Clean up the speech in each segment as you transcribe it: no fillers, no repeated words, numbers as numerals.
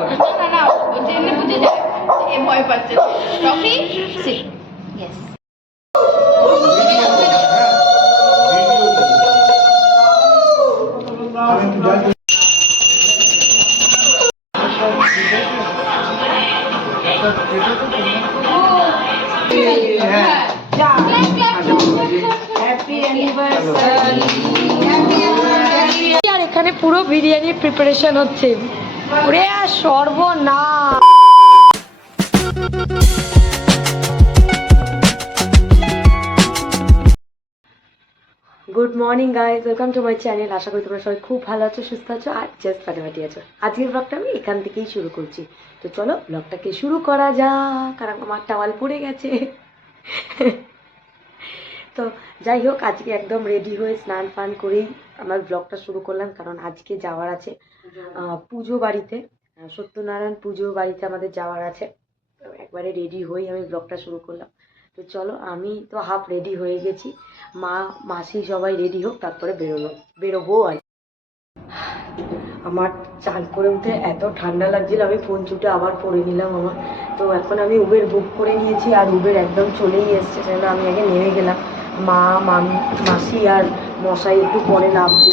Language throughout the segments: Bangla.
না না জেনে বুঝে যায় এ ভয় পাচ্ছে টফি সিট ইয়েস আর এখানে পুরো বিরিয়ানির প্রিপারেশন হচ্ছে ওরে সর্বনাশ good morning guys welcome to my channel আশা করি তোমরা সবাই খুব ভালো আছো সুস্থ আছো আর জাস্ট ফাটাফাটি আছো আজকের ব্লগটা আমি এখান থেকেই শুরু করছি তো চলো ব্লগটাকে শুরু করা যাক কারণ আমার টাওয়াল পড়ে গেছে তো যাই হোক আজকে একদম রেডি হয়ে স্নান ফান করেই আমার ব্লগটা শুরু করলাম কারণ আজকে যাওয়ার আছে পুজো বাড়িতে সত্যনারায়ণ পুজো বাড়িতে আমাদের যাওয়ার আছে তো একবারে রেডি হয়েই আমি ব্লগটা শুরু করলাম তো চলো আমি তো হাফ রেডি হয়ে গেছি মা মাসি সবাই রেডি হোক তারপরে বেরোবো আর আমার চান করে উঠে এত ঠান্ডা লাগছিল আমি ফোন ছুটে আবার পরে নিলাম আমার তো এখন আমি উবের বুক করে নিয়েছি আর উবের একদম চলেই এসছে সেজন্য আমি আগে নেমে গেলাম মা মাসি আর মশাই একটু পরে নামছি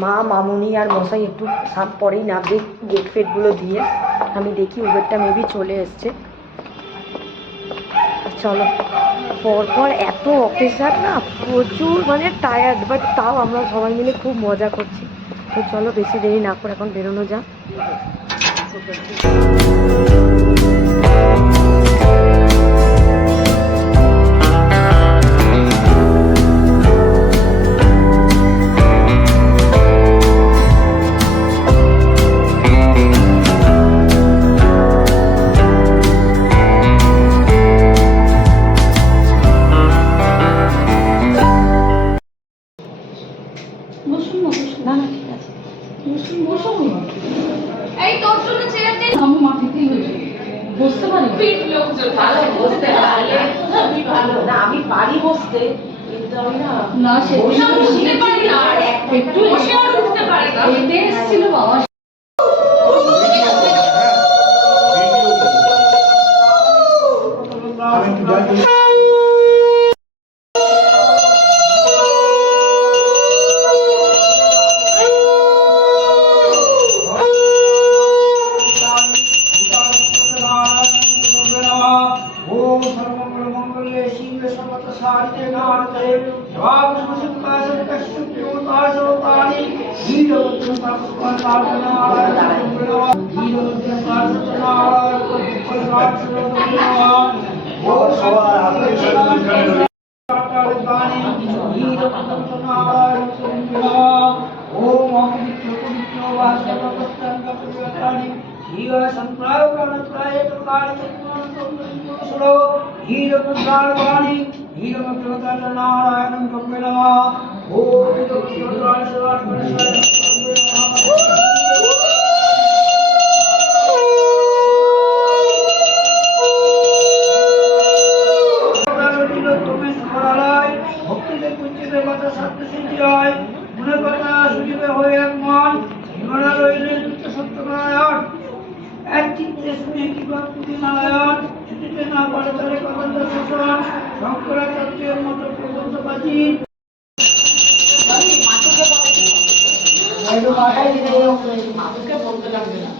মা মামুনি আর মশাই একটু পরেই নামবে গেট ফেটগুলো দিয়ে আমি দেখি উবেরটা মেবি চলে এসছে চলো পরপর এত অফিসার না প্রচুর মানে টায়ার্ড বাট তাও আমরা সবাই মিলে খুব মজা করছি তো চলো বেশি দেরি না করে এখন বেরোনো যাক আমি পারি বসতে কিন্তু আমি না বুঝতে পারি না একটু বসে আর উঠতে পারি না এতে এসেছিল বাবা শঙ্করাচার্যের মতো প্রবন্ধবাদী বলতে লাগবে না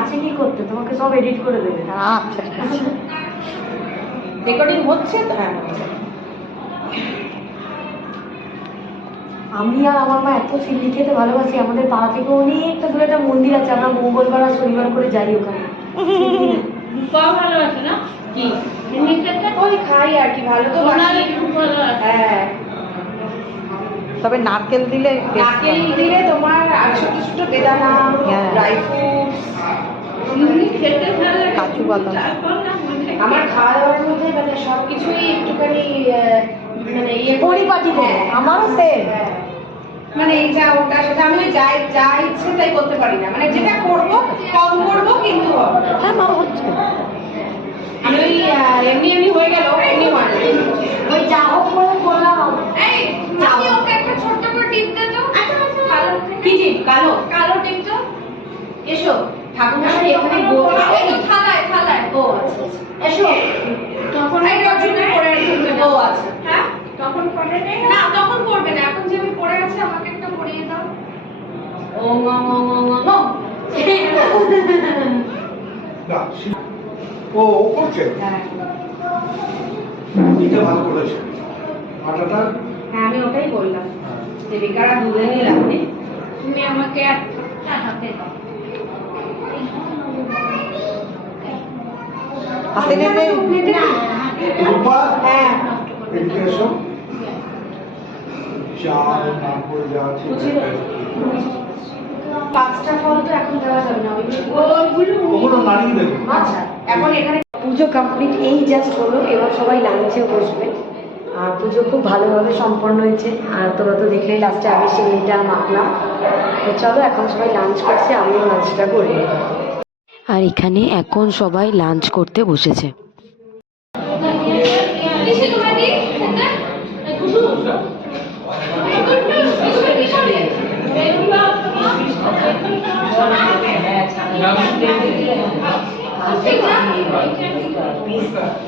আছে কি করতে তোমাকে সব এডিট করে দেবে আচ্ছা রেকর্ডিং হচ্ছে তো? হ্যাঁ। আমি আর আমার মা এত চিংড়ি খেতে ভালোবাসি, আমাদের পাড়া থেকে অনেকটা দূরে একটা মন্দির আছে, আমরা মঙ্গলবার আর শনিবার করে যাই ওখানে। ভালোবাসে না কি ওই খাই আর কি, ভালো তো বাসি। হ্যাঁ, তবে নারকেল দিলে নারকেল দিলে তোমার আর ছোট ছোট বেদানা, ড্রাই ফ্রুটস, কাজু বাদাম। আমার খাওয়া দাওয়ার মধ্যে মানে সবকিছুই একটুখানি মানে ইয়ে পরিপাটি করে। আমারও সেম, মানে এই যা ওটা সেটা আমি যা যা ইচ্ছে তাই করতে পারি না, মানে যেটা করবো কম করবো কিন্তু হ্যাঁ মা হচ্ছে। আমি ওই এমনি এমনি হয়ে গেল এমনি হয় না, ওই যা হোক করে করলাম। এই আমি ওকে একটা ছোট্ট করে টিপ দে তো। কালো কি টিপ? কালো কালো টিপ তো। এসো ঠাকুর এখানে এই তো থালায় থালায়। ও আচ্ছা আচ্ছা, এসো তখন এই রজনী পরে আছে। ও আচ্ছা, হ্যাঁ তখন পরে নেই না, তখন করবে না, এখন যে আমি পরে আছি আমাকে একটা পরিয়ে দাও। ও মা মা মা মা মা ও করছে হ্যাঁ এটা ভালো করেছে আটাটা। হ্যাঁ আমি ওটাই বললাম যে বেকারা দুধে নিয়ে রাখবে। তুমি আমাকে একটা হাতে দাও। হাতে নেবে রূপা হ্যাঁ এদিকে এসো, চাল তারপরে যা আছে পাঁচটা ফল তো এখন দেওয়া যাবে না, ওইগুলো ওগুলো নাড়িয়ে দেবে। আচ্ছা এখন এখানে পুজো কমপ্লিট, এই জাস্ট হলো, এবার সবাই লাঞ্চে বসবে। আর পুজো খুব ভালোভাবে সম্পন্ন হয়েছে, আর তোরা তো দেখলেই লাস্টে আমি সিঁড়িটা মাখলাম। তো চলো এখন সবাই লাঞ্চ করছে, আমিও লাঞ্চটা করি। আর এখানে এখন সবাই লাঞ্চ করতে বসেছে। কিসে তোমার দি এটা কুসু কি করে বেগুলা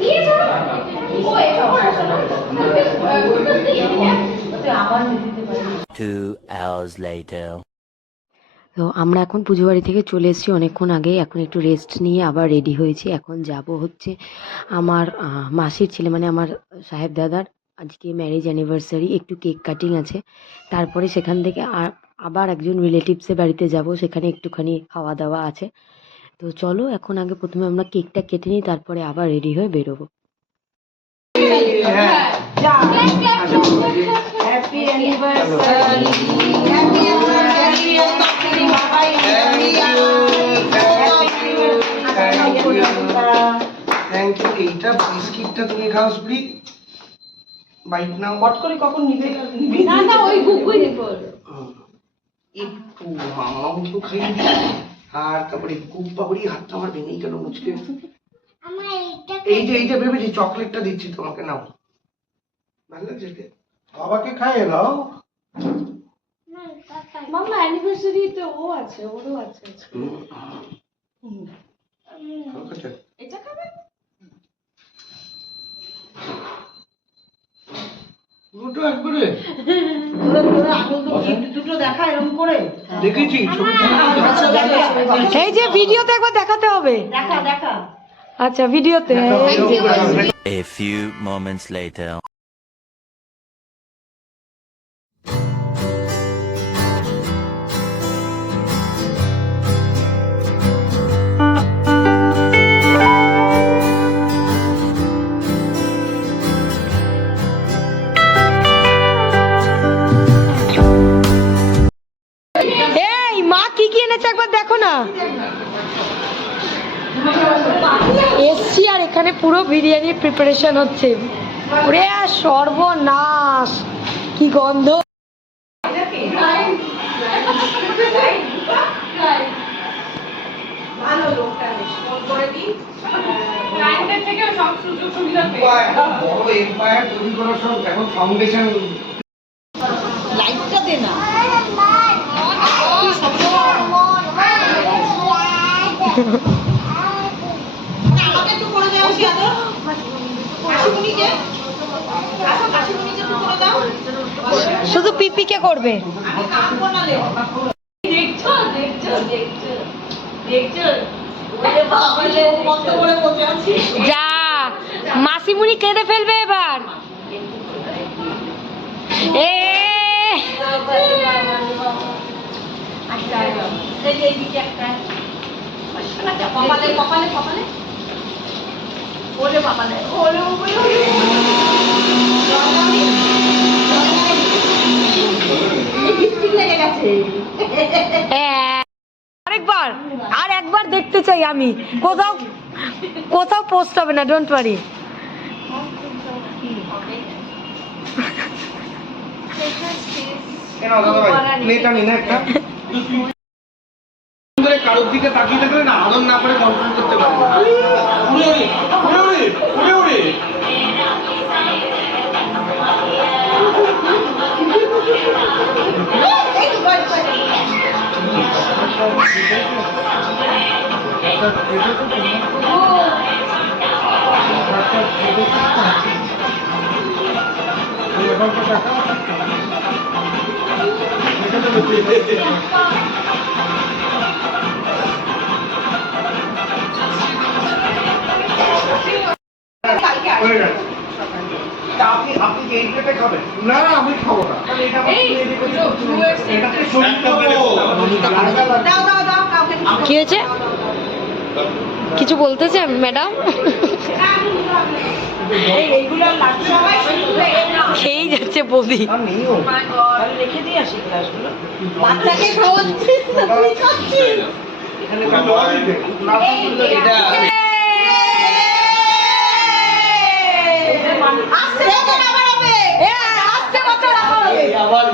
নিয়ে যাও। ও এটা আমার 2 hours later. তো আমরা এখন পুজো বাড়ি থেকে চলে এসেছি অনেকক্ষণ আগে, এখন একটু রেস্ট নিয়ে আবার রেডি হয়েছি। এখন যাব হচ্ছে আমার মাসির ছেলে মানে আমার সাহেব দাদার আজকে ম্যারেজ অ্যানিভার্সারি, একটু কেক কাটিং আছে, তারপরে সেখান থেকে আবার একজন রিলেটিভসের বাড়িতে যাব, সেখানে একটুখানি খাওয়া দাওয়া আছে। তো চলো এখন আগে প্রথমে আমরা কেকটা কেটে নিই, তারপরে আবার রেডি হয়ে বেরোবো। Happy anniversary, happy anniversary, thank you. এইটা বিস্কিটটা তুমি খাও স্প্রি, বাইট নাও। হট করে কখন নিবে? না না ওই গুগুই নেব। একটু আমাও একটু খাইয়ে দিই। আর তারপরে কুক পাপড়ি হাতটা আমার ভেঙেই গেল মুচকে। এই যে ভেবেছি চকলেটটা দিচ্ছি তোমাকে, নাও। ভালো লাগছে এটা? বাবাকে খাইয়ে দাও। মামা অ্যানিভার্সারি তো ও আছে, ওরও আছে। এটা খাবে? দুটো একবারে দুটো দেখা এরকম করে দেখেছি ছবি। এই যে ভিডিওতে একবার দেখাতে হবে। দেখা দেখা। আচ্ছা ভিডিওতে। A few moments later. এই মা কি কি এনেছে একবার দেখো না। এসছি আর এখানে পুরো বিরিয়ানির প্রিপারেশন হচ্ছে। ওরে সর্বনাশ, কি গন্ধ। ভালো লোকটা ফোন করে দিই। ক্লায়েন্টের থেকে সব সুযোগ সুবিধা পেয়ে বড় এম্পায়ার তৈরি করার সব এখন ফাউন্ডেশন। লাইটটা দে না। আমাকে একটু করে দাও সিয়াদো। কাশিমুনিকে আসো, কাশিমুনিকে একটু করে দাও। শুধু পিপিকে করবে। আমি কাটবো না লে। দেখছো দেখছো দেখছো দেখছো। ওরে বাবা লে, কত করে বসে আছি। যা মাসিমুনি কেঁদে ফেলবে এবার। এ কপালে কপালে কপালে ওরে কপালে ওরে ওরে লিপস্টিক লেগে গেছে। আরেকবার আর একবার দেখতে চাই আমি, কোথাও কোথাও পোস্ট হবে না, ডোন্ট ওয়ারি। কারোর দিকে তাকিয়ে থাকলে না আদর না করে কন্ট্রোল করতে পারে না। আপনি কি এই প্লেটে খাবেন? না আমি খাবো না। দাও দাও দাও কাউকে কি হয়েছে, কিছু বলতেছেন ম্যাডাম? এইগুলো লাগছে সবাই খেয়েই যাচ্ছে বৌদি। রেখে দিয়ে আসি গ্লাসগুলো বাচ্চাকে খাওয়াচ্ছি তুই খাচ্ছিস এখানে না এটা আস্তে করে আবার হবে আস্তে করে আবার হবে আবার